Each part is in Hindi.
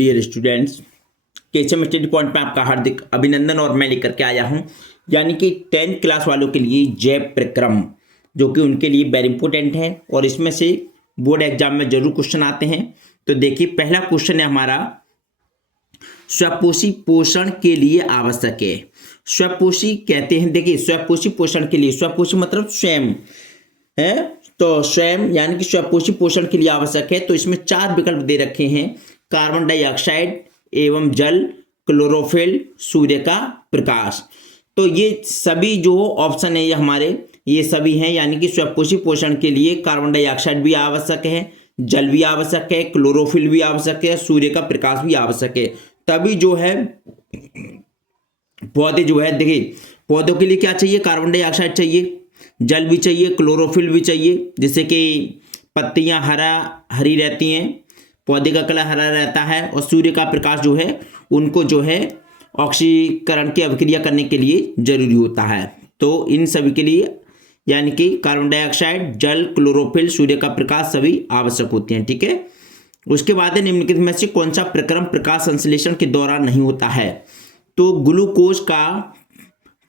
डियर स्टूडेंट्स, केचम स्टडी पॉइंट में आपका हार्दिक अभिनंदन। और मैं लेकर के आया हूं यानी कि 10th क्लास वालों के लिए जैव प्रक्रम, जो कि उनके लिए वेरी इंपॉर्टेंट है और इसमें से बोर्ड एग्जाम में जरूर क्वेश्चन आते हैं। तो देखिए, पहला क्वेश्चन है हमारा, स्वपोषी पोषण के लिए आवश्यक है। स्वपोषी कहते हैं, देखिए स्वपोषी पोषण के लिए, स्वपोषी मतलब स्वयं है, तो स्वयं यानी कि स्वपोषी पोषण के लिए आवश्यक है। तो इसमें 4 विकल्प दे रखे हैं, कार्बन डाइऑक्साइड एवं जल, क्लोरोफिल, सूर्य का प्रकाश। तो ये सभी जो ऑप्शन है ये हमारे ये सभी हैं, यानी कि स्वपोषी पोषण के लिए कार्बन डाइऑक्साइड भी आवश्यक है, जल भी आवश्यक है, क्लोरोफिल भी आवश्यक है, सूर्य का प्रकाश भी आवश्यक है। तभी जो है पौधे जो है, देखिए पौधों के लिए क्या चाहिए, कार्बन डाइऑक्साइड चाहिए, जल भी चाहिए, क्लोरोफिल भी चाहिए, जिससे कि पत्तियां हरी रहती हैं, पौधे का कलर हरा रहता है, और सूर्य का प्रकाश जो है उनको जो है ऑक्सीकरण की अभिक्रिया करने के लिए जरूरी होता है। तो इन सभी के लिए यानी कि कार्बन डाइऑक्साइड, जल, क्लोरोफिल, सूर्य का प्रकाश सभी आवश्यक होते हैं। ठीक है। उसके बाद निम्नलिखित में से कौन सा प्रक्रम प्रकाश संश्लेषण के दौरान नहीं होता है? तो ग्लूकोज का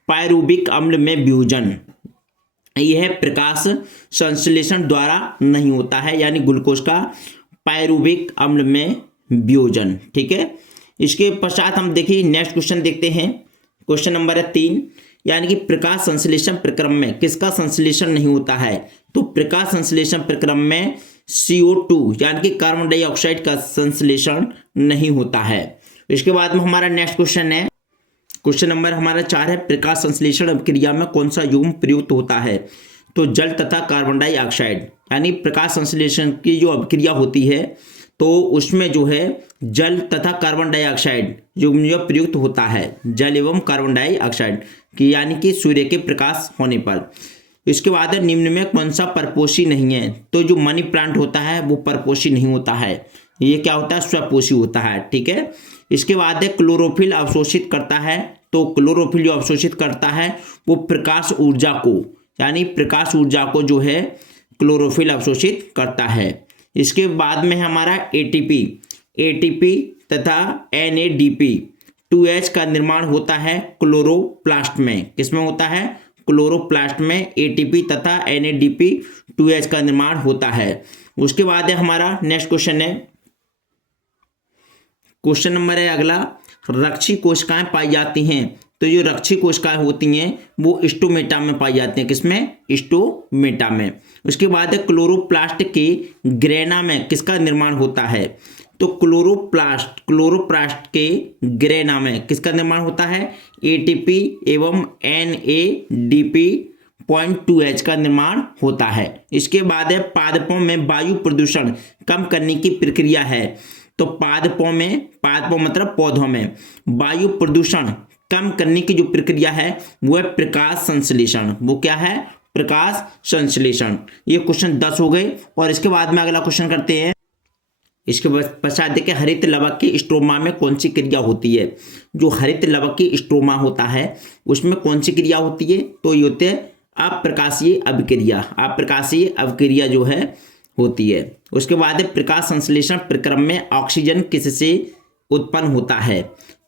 पायरुविक अम्ल में वियोजन, यह प्रकाश संश्लेषण द्वारा नहीं होता है, यानी ग्लूकोज का पायरुविक अम्ल में वियोजन। ठीक है। इसके पश्चात हम देखिए नेक्स्ट क्वेश्चन देखते हैं। क्वेश्चन नंबर है 3, यानी कि प्रकाश संश्लेषण प्रक्रम में किसका संश्लेषण नहीं होता है? तो प्रकाश संश्लेषण प्रक्रम में CO2 यानी कि कार्बन डाइऑक्साइड का संश्लेषण नहीं होता है। इसके बाद में हमारा नेक्स्ट क्वेश्चन है, क्वेश्चन नंबर हमारा 4 है, प्रकाश संश्लेषण अभिक्रिया में कौन सा युग्म प्रयुक्त होता है? तो जल तथा कार्बन डाइऑक्साइड, यानी प्रकाश संश्लेषण की जो अभिक्रिया होती है तो उसमें जो है जल तथा कार्बन डाइऑक्साइड युग्म जो प्रयुक्त होता है, जल एवं कार्बन डाइऑक्साइड की, यानी कि सूर्य के प्रकाश होने पर। इसके बाद निम्न में कौन सा परपोषी नहीं है? तो जो मनी प्लांट होता है वो परपोषी नहीं होता है, ये क्या होता है, स्वपोषी होता है। ठीक है। इसके बाद क्लोरोफिल अवशोषित करता है। तो क्लोरोफिल जो अवशोषित करता है वो प्रकाश ऊर्जा को, यानी प्रकाश ऊर्जा को जो है क्लोरोफिल अवशोषित करता है। इसके बाद में हमारा एटीपी तथा NADP 2H का निर्माण होता है क्लोरोप्लास्ट में। किसमें होता है? क्लोरोप्लास्ट में ATP तथा NADP 2H का निर्माण होता है। उसके बाद है हमारा नेक्स्ट क्वेश्चन है, क्वेश्चन नंबर है अगला, रक्षी कोशिकाएं पाई जाती हैं। तो जो रक्षी कोशिकाएं होती हैं वो स्टोमेटा में पाई जाती हैं। किसमें? स्टोमेटा में। उसके बाद है क्लोरोप्लास्ट के ग्रेना में किसका निर्माण होता है? तो क्लोरोप्लास्ट के ग्रेना में किसका निर्माण होता है? ATP एवं NADP.2H का निर्माण होता है। इसके बाद है पादपों में वायु प्रदूषण कम करने की प्रक्रिया है। तो पादपों मतलब पौधों में वायु प्रदूषण कम करने की जो प्रक्रिया है वो है प्रकाश संश्लेषण। वो क्या है? प्रकाश संश्लेषण। ये क्वेश्चन 10 हो गए। और इसके बाद में अगला क्वेश्चन करते हैं। इसके पश्चात देखिए, हरित लवक के स्ट्रोमा में कौन सी क्रिया होती है? जो हरित लवक की स्ट्रोमा होता है उसमें कौन सी क्रिया होती है? तो ये होते हैं अप्रकाशीय अभिक्रिया। अप्रकाशीय अभिक्रिया जो है होती है। उसके बाद प्रकाश संश्लेषण प्रक्रम में ऑक्सीजन किससे उत्पन्न होता है?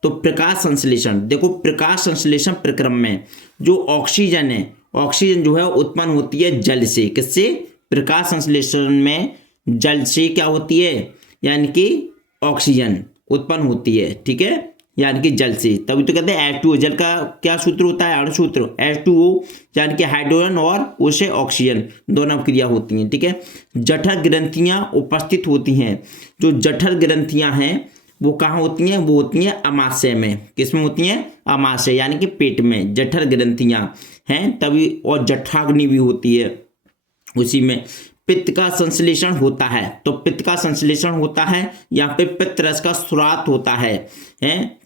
तो प्रकाश संश्लेषण, देखो प्रकाश संश्लेषण प्रक्रम में जो ऑक्सीजन है, ऑक्सीजन जो है उत्पन्न होती है जल से। किससे? प्रकाश संश्लेषण में जल से क्या होती है, यानी कि ऑक्सीजन उत्पन्न होती है। ठीक है, यानी कि जल से। तभी तो कहते हैं H2O। जल का क्या सूत्र होता है? अणुसूत्र H2O, यानी कि हाइड्रोजन और उससे ऑक्सीजन दोनों क्रिया होती हैं। ठीक है। जठर ग्रंथियां उपस्थित होती हैं। जो जठर ग्रंथियां हैं वो कहाँ होती हैं? वो होती हैं अमाशय में। किसमें होती हैं? अमाशय, यानी कि पेट में जठर ग्रंथियां हैं तभी। और जठराग्नि भी होती है उसी में। पित्त का संश्लेषण होता है। तो पित्त का संश्लेषण होता है, यहाँ पे पित्त रस का स्राव होता है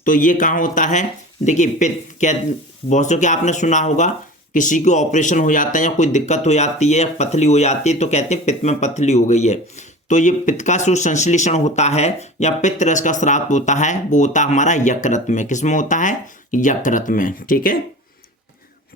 तो ये कहाँ होता है? देखिए पित्त क्या, बहुत सौ क्या आपने सुना होगा, किसी को ऑपरेशन हो जाता है या कोई दिक्कत हो जाती है, पथली हो जाती है तो कहते हैं पित्त में पथली हो गई है। तो ये पित्त का जो संश्लेषण होता है या पित्त रस का स्राव होता है वो होता है हमारा यकृत में। किसमें होता है? यकृत में। ठीक है।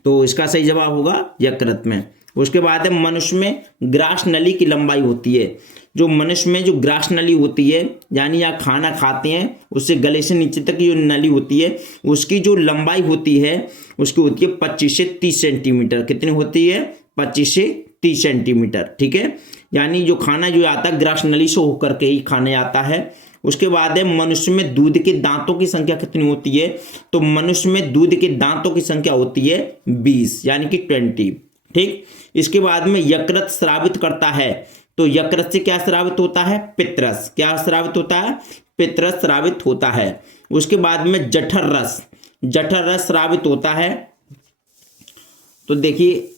तो इसका सही जवाब होगा यकृत में। उसके बाद है मनुष्य में ग्रास नली की लंबाई होती है। जो मनुष्य में जो ग्रास नली होती है, यानी आप खाना खाते हैं उससे गले से नीचे तक की जो नली होती है, उसकी जो लंबाई होती है उसकी होती है 25 से 30 सेंटीमीटर। कितनी होती है? 25 से 30 सेंटीमीटर। ठीक है, यानी जो खाना जो आता है ग्रास नली से होकर के ही खाने आता है। उसके बाद है मनुष्य में दूध के दांतों की संख्या कितनी होती है? तो मनुष्य में दूध के दांतों की संख्या होती है 20, यानी कि 20। ठीक, इसके बाद में यकृत स्रावित करता है। तो यकृत से क्या स्रावित होता है? पित्तरस। क्या स्रावित होता है? पित्तरस स्रावित होता है। उसके बाद में जठर रस, जठर रस स्रावित होता है। तो देखिए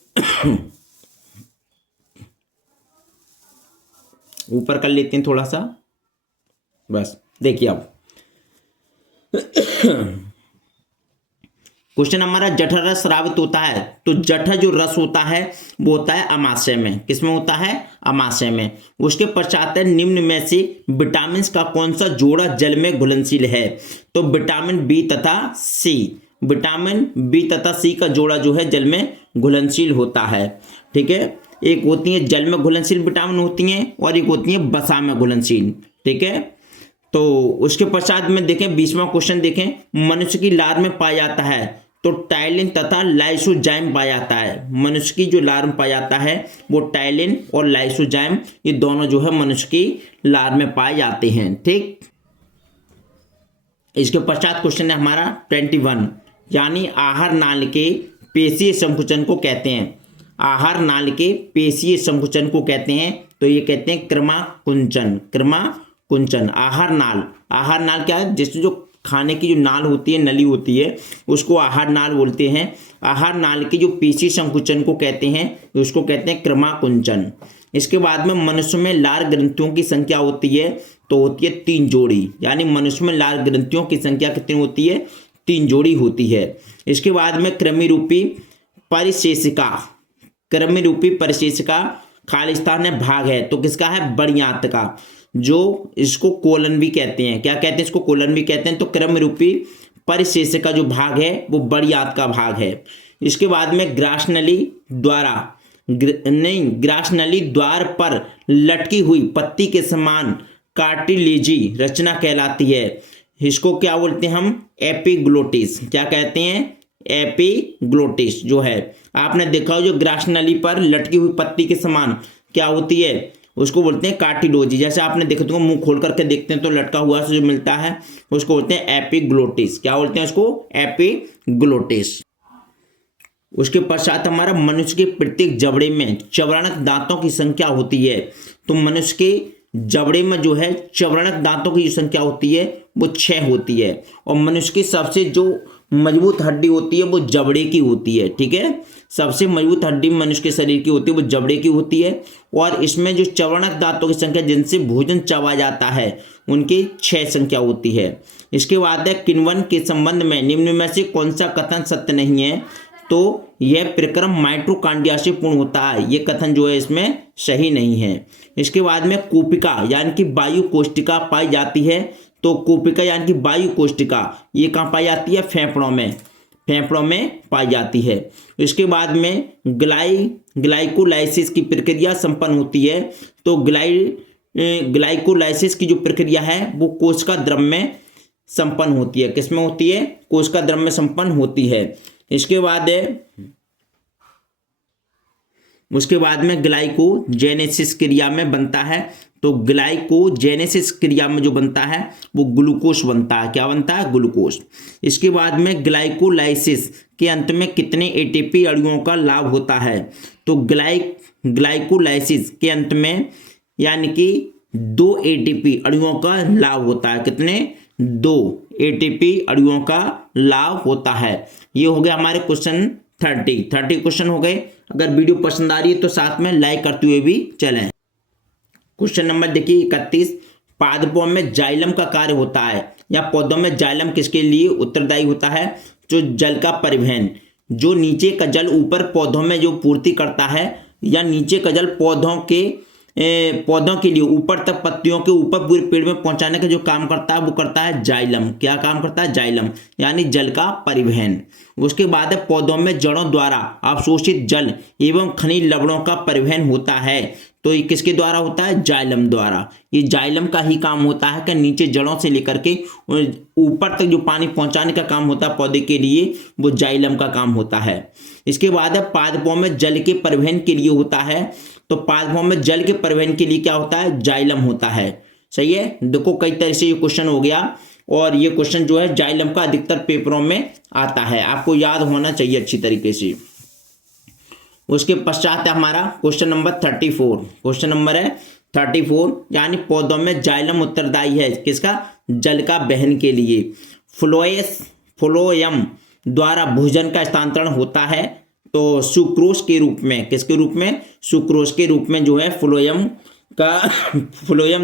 ऊपर कर लेते हैं थोड़ा सा, बस देखिए अब क्वेश्चन हमारा जठर रस स्रावित होता है। तो जठर जो रस होता है वो होता है अमाशय में। किसमें होता है? अमाशय में। उसके पश्चात है निम्न में से विटामिन का कौन सा जोड़ा जल में घुलनशील है? तो विटामिन बी तथा सी, विटामिन बी तथा सी का जोड़ा जो है जल में घुलनशील होता है। ठीक है, एक होती है जल में घुलनशील विटामिन होती हैं और एक होती है वसा में घुलनशील। ठीक है, तो उसके पश्चात में देखें 20वां क्वेश्चन देखें, मनुष्य की लार में पाया जाता है तो टाइलिन तथा लाइसोजाइम पाया जाता है। मनुष्य की जो लार में पाया जाता है वो टाइलिन और लाइसोजाइम, ये दोनों जो है मनुष्य की लार में पाए जाते हैं। ठीक, इसके पश्चात क्वेश्चन है हमारा 21, यानी आहार नाल के पेशीय संकुचन को कहते हैं। आहार नाल के पेशीय संकुचन को कहते हैं, तो ये कहते हैं क्रमाकुंचन। क्रमाकुंचन। आहार नाल, आहार नाल क्या है? जिसमें जो खाने की जो नाल होती है, नली होती है, उसको आहार नाल बोलते हैं। आहार नाल के जो पेशीय संकुचन को कहते हैं उसको कहते हैं क्रमाकुंचन। इसके बाद में मनुष्य में लार ग्रंथियों की संख्या होती है, तो होती है 3 जोड़ी, यानी मनुष्य में लार ग्रंथियों की संख्या कितनी होती है? 3 जोड़ी होती है। इसके बाद में कृमि रूपी परिशेषिका, कृमि रूपी परिशेषिका खालिस्तान भाग है, तो किसका है? बड़ी आंत का, जो इसको कोलन भी कहते हैं। क्या कहते हैं? इसको कोलन भी कहते हैं। तो कृमि रूपी परिशेषिका जो भाग है वो बड़ी आंत का भाग है। इसके बाद में ग्रास नली द्वारा ग्रास नली द्वार पर लटकी हुई पत्ती के समान कार्टिलेजी रचना कहलाती है। इसको क्या बोलते हैं हम? एपिग्लोटिस। क्या कहते हैं? एपिग्लोटिस जो है, आपने देखा हो जो ग्रास नली पर लटकी हुई पत्ती के समान क्या होती है, उसको बोलते हैं कार्टिलोजी। जैसे आपने देखा तो मुंह खोल करके देखते हैं तो लटका हुआ से जो मिलता है उसको बोलते हैं एपिग्लोटिस। क्या बोलते हैं उसको? एपिग्लोटिस। उसके पश्चात हमारा मनुष्य के प्रत्येक जबड़े में चवरणक दांतों की संख्या होती है। तो मनुष्य के जबड़े में जो है चवरणक दांतों की संख्या होती है वो 6 होती है। और मनुष्य की सबसे जो मजबूत हड्डी होती है वो जबड़े की होती है। ठीक है, सबसे मजबूत हड्डी मनुष्य के शरीर की होती है वो जबड़े की होती है। और इसमें जो चवरणक दांतों की संख्या जिनसे भोजन चबा जाता है उनकी 6 संख्या होती है। इसके बाद है किण्वन के संबंध में निम्न में से कौन सा कथन सत्य नहीं है? तो यह प्रक्रम माइटोकांड्रिया से पूर्ण होता है, ये कथन जो है इसमें सही नहीं है। इसके बाद में कूपिका यानी कि वायु कोष्टिका पाई जाती है। तो कूपिका यानी कि वायु कोष्टिका ये कहाँ पाई जाती है? फेफड़ों में, फेफड़ों में पाई जाती है। इसके बाद में ग्लाइकोलाइसिस की प्रक्रिया संपन्न होती है। तो ग्लाइकोलाइसिस की जो प्रक्रिया है वो कोशिका द्रव में संपन्न होती है। किसमें होती है? कोशिका द्रव में संपन्न होती है। इसके बाद में ग्लाइकोजेनेसिस क्रिया में बनता है। तो ग्लाइकोजेनेसिस क्रिया में जो बनता है वो ग्लूकोज बनता है। क्या बनता है? ग्लूकोज। इसके बाद में ग्लाइकोलाइसिस के अंत में कितने एटीपी अणुओं का लाभ होता है? तो ग्लाइकोलाइसिस के अंत में यानी कि 2 एटीपी अणुओं का लाभ होता है। कितने? 2 एटीपी अणुओं का लाभ होता है। ये हो गया हमारे क्वेश्चन 30 क्वेश्चन हो गए। अगर वीडियो पसंद आ रही है तो साथ में लाइक करते हुए भी चलें। क्वेश्चन नंबर देखिए 31, पादपों में जाइलम का कार्य होता है, या पौधों में जाइलम किसके लिए उत्तरदायी होता है? जो जल का परिवहन, जो नीचे का जल ऊपर पौधों में जो पूर्ति करता है, या नीचे का जल पौधों के पौधों के लिए ऊपर तक, पत्तियों के ऊपर पूरे पेड़ में पहुंचाने का जो काम करता है वो करता है जाइलम। क्या काम करता है? जाइलम, यानी जल का परिवहन। उसके बाद है पौधों में जड़ों द्वारा अवशोषित जल एवं खनिज लवणों का परिवहन होता है। तो ये किसके द्वारा होता है? जाइलम द्वारा। ये जाइलम का ही काम होता है कि नीचे जड़ों से लेकर के ऊपर तक जो पानी पहुंचाने का काम होता है पौधे के लिए, वो जाइलम का काम होता है। इसके बाद है पादपों में जल के परिवहन के लिए होता है। तो पादपों में जल के परिवहन के लिए क्या होता है? जाइलम होता है। सही है। देखो कई तरह से ये क्वेश्चन हो गया, और ये क्वेश्चन जो है जाइलम का अधिकतर पेपरों में आता है, आपको याद होना चाहिए अच्छी तरीके से। उसके पश्चात है हमारा क्वेश्चन नंबर 34। क्वेश्चन नंबर है 34, यानी पौधों में जाइलम उत्तरदायी है किसका? जल का बहन के लिए। फ्लोएम द्वारा भोजन का स्थानांतरण होता है। तो सुक्रोज के रूप में, किसके रूप में? सुक्रोज के रूप में जो है फ्लोएम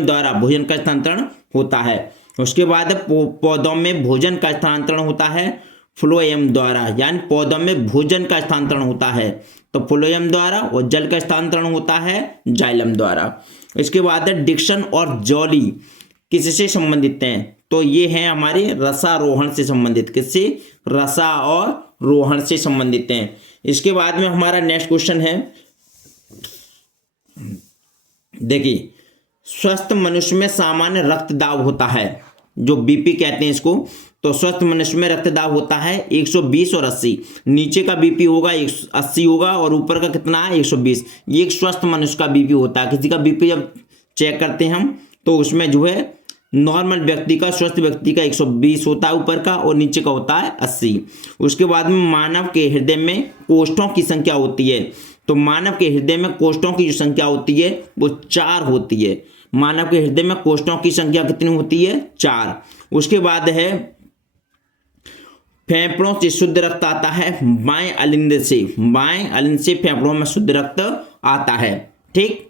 द्वारा भोजन का स्थानांतरण होता है। उसके बाद पौधों में भोजन का स्थानांतरण होता है फ्लोएम द्वारा, यानी पौधों में भोजन का स्थानांतरण होता है तो फ्लोएम द्वारा, और जल का स्थानांतरण होता है जाइलम द्वारा। इसके बाद है डिक्सन और जॉली किससे संबंधित हैं? तो ये हैं हमारे रसारोहण से संबंधित। किससे? रसा और रोहण से संबंधित हैं। इसके बाद में हमारा नेक्स्ट क्वेश्चन है, देखिए, स्वस्थ मनुष्य में सामान्य रक्त दाब होता है, जो बीपी कहते हैं इसको। तो स्वस्थ मनुष्य में रक्त दाब होता है 120 और 80। नीचे का बीपी होगा 80 होगा, और ऊपर का कितना है? 120। ये एक स्वस्थ मनुष्य का बीपी होता है। किसी का बीपी जब चेक करते हैं हम, तो उसमें जो है नॉर्मल व्यक्ति का, स्वस्थ व्यक्ति का 120 होता है ऊपर का, और नीचे का होता है 80। उसके बाद में मानव के हृदय में कोष्ठों की संख्या होती है। तो मानव के हृदय में कोष्ठों की जो संख्या होती है वो 4 होती है। मानव के हृदय में कोष्ठों की संख्या कितनी होती है? 4। उसके बाद है फेफड़ों से शुद्ध रक्त आता है बाएं अलिंद से। बाएं अलिंद से फेफड़ों में शुद्ध रक्त आता है। ठीक।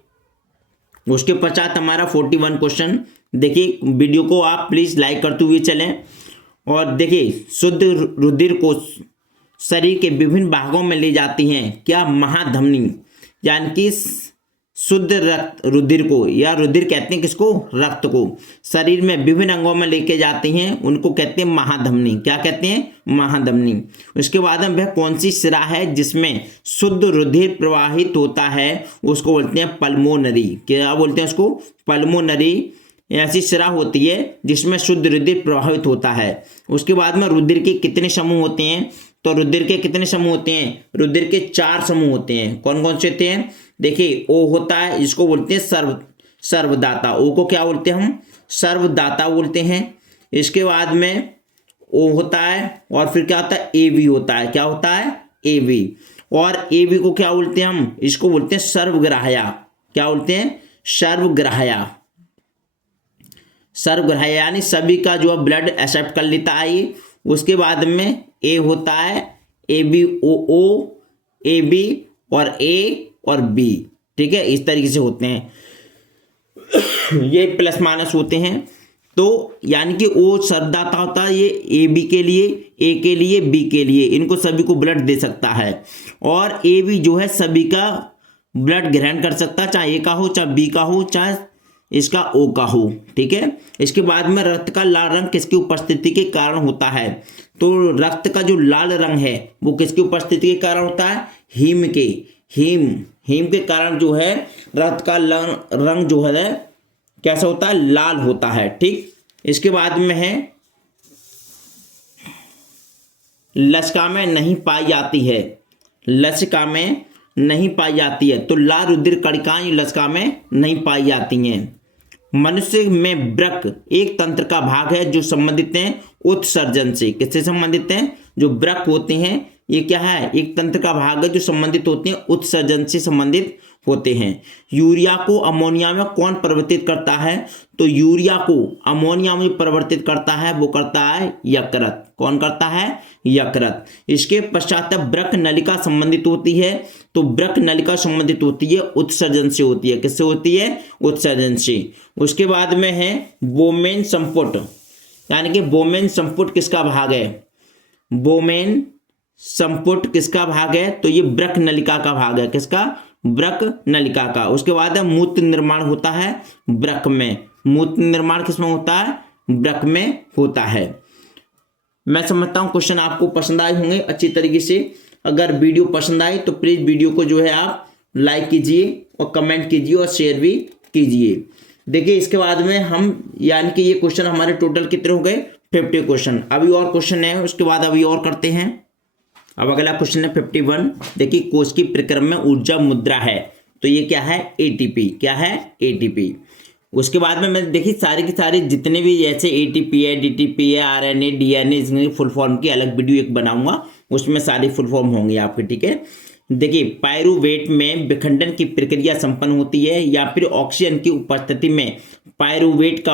उसके पश्चात हमारा 41 क्वेश्चन, देखिए वीडियो को आप प्लीज लाइक करते हुए चलें। और देखिए, शुद्ध रुधिर को शरीर के विभिन्न भागों में ले जाती हैं क्या? महाधमनी, यानी कि शुद्ध रक्त रुधिर को, या रुधिर कहते हैं किसको? रक्त को शरीर में विभिन्न अंगों में लेके जाती हैं, उनको कहते हैं महाधमनी। क्या कहते हैं? महाधमनी। उसके बाद में वह कौन सी शिरा है जिसमें शुद्ध रुधिर प्रवाहित होता है? उसको बोलते हैं पल्मोनरी। क्या बोलते हैं उसको? पल्मोनरी। ऐसी शिरा होती है जिसमें शुद्ध रुधिर प्रवाहित होता है। उसके बाद में रुधिर के कितने समूह होते हैं? तो रुधिर के कितने समूह होते हैं? रुधिर के 4 समूह होते हैं। कौन कौन से होते हैं? देखिए, ओ होता है, इसको बोलते हैं सर्वदाता। ओ को क्या बोलते हैं हम? सर्वदाता बोलते हैं। इसके बाद में ओ होता है, और फिर क्या होता है? एवी होता है। क्या होता है? एवी। और एवी को क्या बोलते हैं हम? इसको बोलते हैं सर्वग्राह्या। क्या बोलते हैं? सर्वग्राह्या। सर्वग्राह्य यानी सभी का जो ब्लड एक्सेप्ट कर लेता है। उसके बाद में ए होता है ABOO, AB और A और B। ठीक है, इस तरीके से होते हैं। ये प्लस माइनस होते हैं। तो यानी कि O सर्वदाता होता है, ये AB के लिए, A के लिए, B के लिए, इनको सभी को ब्लड दे सकता है। और AB जो है सभी का ब्लड ग्रहण कर सकता है, चाहे A का हो, चाहे B का हो, चाहे इसका O का हो। ठीक है। इसके बाद में रक्त का लाल रंग किसकी उपस्थिति के कारण होता है? तो रक्त का जो लाल रंग है वो किसकी उपस्थिति के कारण होता है? हीम के। हीम के कारण जो है रक्त का रंग जो है कैसा होता है? लाल होता है। ठीक। इसके बाद में है लसिका में नहीं पाई जाती है। लसिका में नहीं पाई जाती है, तो लाल रुधिर कणिकाएं लसिका में नहीं पाई जाती हैं। मनुष्य में वृक्क एक तंत्र का भाग है जो संबंधित हैं उत्सर्जन से। किससे संबंधित हैं? जो वृक्क होते हैं ये क्या है? एक तंत्र का भाग है जो संबंधित होते हैं उत्सर्जन से संबंधित होते हैं। यूरिया को अमोनिया में कौन परिवर्तित करता है? तो यूरिया को अमोनिया में परिवर्तित करता है वो करता है यकृत। कौन करता है? यकृत। इसके पश्चात वृक्क नलिका संबंधित होती है। तो वृक्क नलिका संबंधित होती है उत्सर्जन से होती है। किससे होती है? उत्सर्जन से। उसके बाद में है बोमेन संपुट, यानी कि बोमेन संपुट किसका भाग है? बोमेन संपुट किसका भाग है? तो ये वृक्क नलिका का भाग है। किसका? वृक्क नलिका का। उसके बाद है मूत्र निर्माण होता है वृक्क में। मूत्र निर्माण किसमें होता है? वृक्क में होता है। मैं समझता हूँ क्वेश्चन आपको पसंद आए होंगे अच्छी तरीके से। अगर वीडियो पसंद आए तो प्लीज वीडियो को जो है आप लाइक कीजिए और कमेंट कीजिए और शेयर भी कीजिए। देखिए इसके बाद में हम यानी कि ये क्वेश्चन हमारे टोटल कितने हो गए? 50 क्वेश्चन। अभी और क्वेश्चन है, उसके बाद अभी और करते हैं। अब अगला क्वेश्चन है 51। देखिए कोश की प्रक्रम में ऊर्जा मुद्रा है, तो ये क्या है? एटीपी। क्या है? एटीपी। उसके बाद में मैं देखिए सारे के सारे जितने भी जैसे एटीपी है, डीटीपी है, आरएनए, डीएनए, इसकी फुल फॉर्म की अलग वीडियो एक बनाऊंगा, उसमें सारी फुल फॉर्म होंगे आपके, ठीक है। देखिए पायरुवेट में विखंडन की प्रक्रिया संपन्न होती है या फिर ऑक्सीजन की उपस्थिति में पायरुवेट का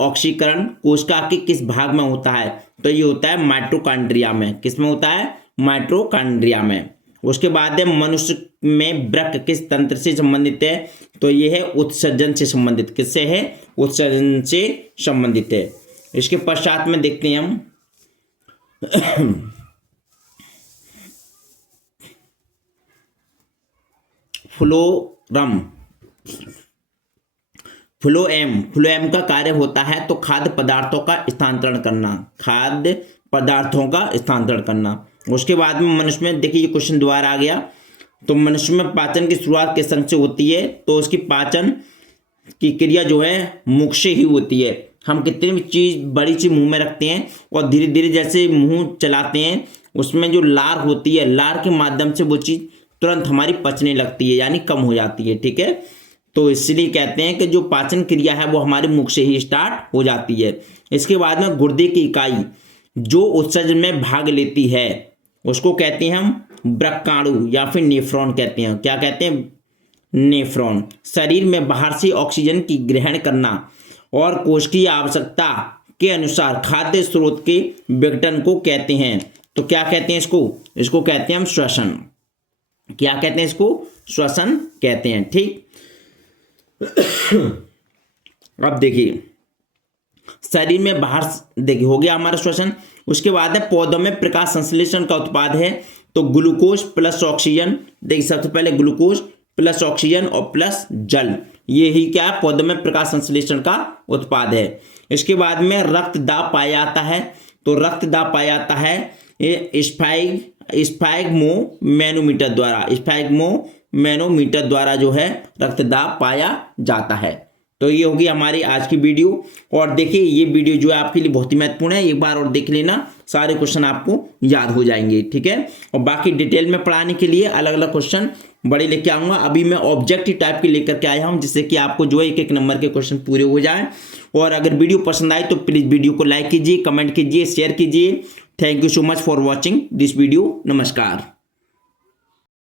ऑक्सीकरण कोशिका के किस भाग में होता है? तो ये होता है माइटोकॉन्ड्रिया में। किस में होता है? माइटोकॉन्ड्रिया में। उसके बाद है मनुष्य में वृक्क किस तंत्र से संबंधित है? तो ये है उत्सर्जन से संबंधित। किससे है? उत्सर्जन से संबंधित है। इसके पश्चात में देखते हैं हम फ्लोएम का कार्य होता है तो खाद्य पदार्थों का स्थानांतरण करना। उसके बाद में मनुष्य में देखिए ये क्वेश्चन दोबारा आ गया। तो मनुष्य में पाचन की शुरुआत किस अंग से होती है? तो उसकी पाचन की क्रिया जो है मुख से ही होती है। हम कितनी भी चीज बड़ी चीज मुंह में रखते हैं और धीरे धीरे जैसे मुंह चलाते हैं, उसमें जो लार होती है, लार के माध्यम से वो चीज तुरंत हमारी पचने लगती है, यानी कम हो जाती है, ठीक है। तो इसलिए कहते हैं कि जो पाचन क्रिया है वो हमारे मुख से ही स्टार्ट हो जाती है। इसके बाद में गुर्दे की इकाई जो उत्सर्जन में भाग लेती है उसको कहते हैं हम वृक्काणु या फिर नेफ्रॉन कहते हैं। क्या कहते हैं? नेफ्रॉन। शरीर में बाहर से ऑक्सीजन की ग्रहण करना और कोशिकीय आवश्यकता के अनुसार खाद्य स्रोत के विघटन को कहते हैं। तो क्या कहते हैं इसको कहते हैं हम श्वसन। क्या कहते हैं इसको? श्वसन कहते हैं, ठीक। अब देखिए शरीर में बाहर देखिए हो गया हमारा श्वसन। उसके बाद है पौधों में प्रकाश संश्लेषण का उत्पाद है तो ग्लूकोज प्लस ऑक्सीजन। देखिए सबसे पहले ग्लूकोज प्लस ऑक्सीजन और प्लस जल, ये ही क्या है? पौधों में प्रकाश संश्लेषण का उत्पाद है। इसके बाद में रक्त दाब पाया जाता है तो रक्त दाब पाया जाता है स्फैग्मोमैनोमीटर द्वारा जो है रक्त दाब पाया जाता है। तो ये होगी हमारी आज की वीडियो। और देखिए ये वीडियो जो है आपके लिए बहुत ही महत्वपूर्ण है, एक बार और देख लेना, सारे क्वेश्चन आपको याद हो जाएंगे, ठीक है। और बाकी डिटेल में पढ़ाने के लिए अलग अलग क्वेश्चन बड़े लेके आऊंगा। अभी मैं ऑब्जेक्टिव टाइप के लेकर के आया हूं जिससे कि आपको जो है एक एक नंबर के क्वेश्चन पूरे हो जाए। और अगर वीडियो पसंद आए तो प्लीज वीडियो को लाइक कीजिए, कमेंट कीजिए, शेयर कीजिए। Thank you so much for watching this video. नमस्कार।